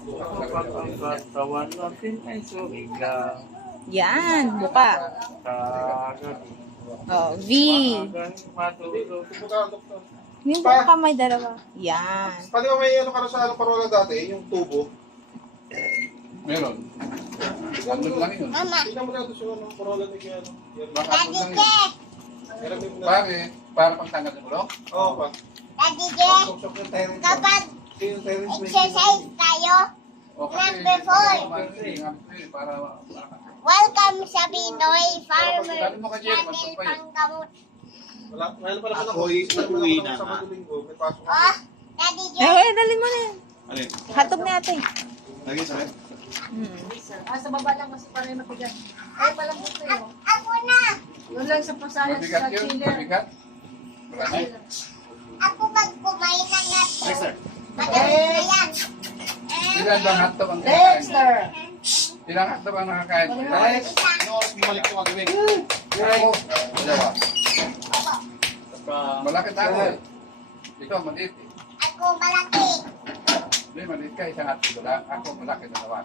Kapag ang katawan natin ay sumigaw. Yan, buka. Kagabi. Oh, V. Hanggang matulog. Yung buka may dalawa. Yan. Pwede ba may ano ka sa ano Corolla dati, yung tubo? Meron. Andun lang yun. Tingnan mo natin sa ano, Corolla ni Kaya. Baka andun lang yun. Bakit? Para pang tanggal ng ulo? Oo pa. Kapag exercise tayo, O kasi, Number 4. para welcome sa Pinoy Farmer Sabi mo kay Jerry, Channel magpapayat. Panggamot. Wala, ngayon pala ako. Ako'y uuwi na Sa nga. Madulinggo, may pasok. Oh, Daddy Eh, Joe. dalhin mo na yan. Alin? Hatog na ate. Lagi sa rin? Sa baba lang kasi para yung mabigat. Ay, palang gusto yun. Ako na. Doon lang sa pasahan Mabigat sa yun? chiller. Mabigat? Wala na. Ako pag kumain ng nato. Dexter. Madali na yan. Ilan bang hotdog ang kinakain? Dexter! Ilang hotdog ang nakakain mo? Alex, ano oras bumalik ko kagabi? Ako, dalawa. Malaki tayo eh. Ikaw, maliit eh. Ako malaki. Hindi, maliit ka, isang hotdog lang. Ako, malaki, dalawa.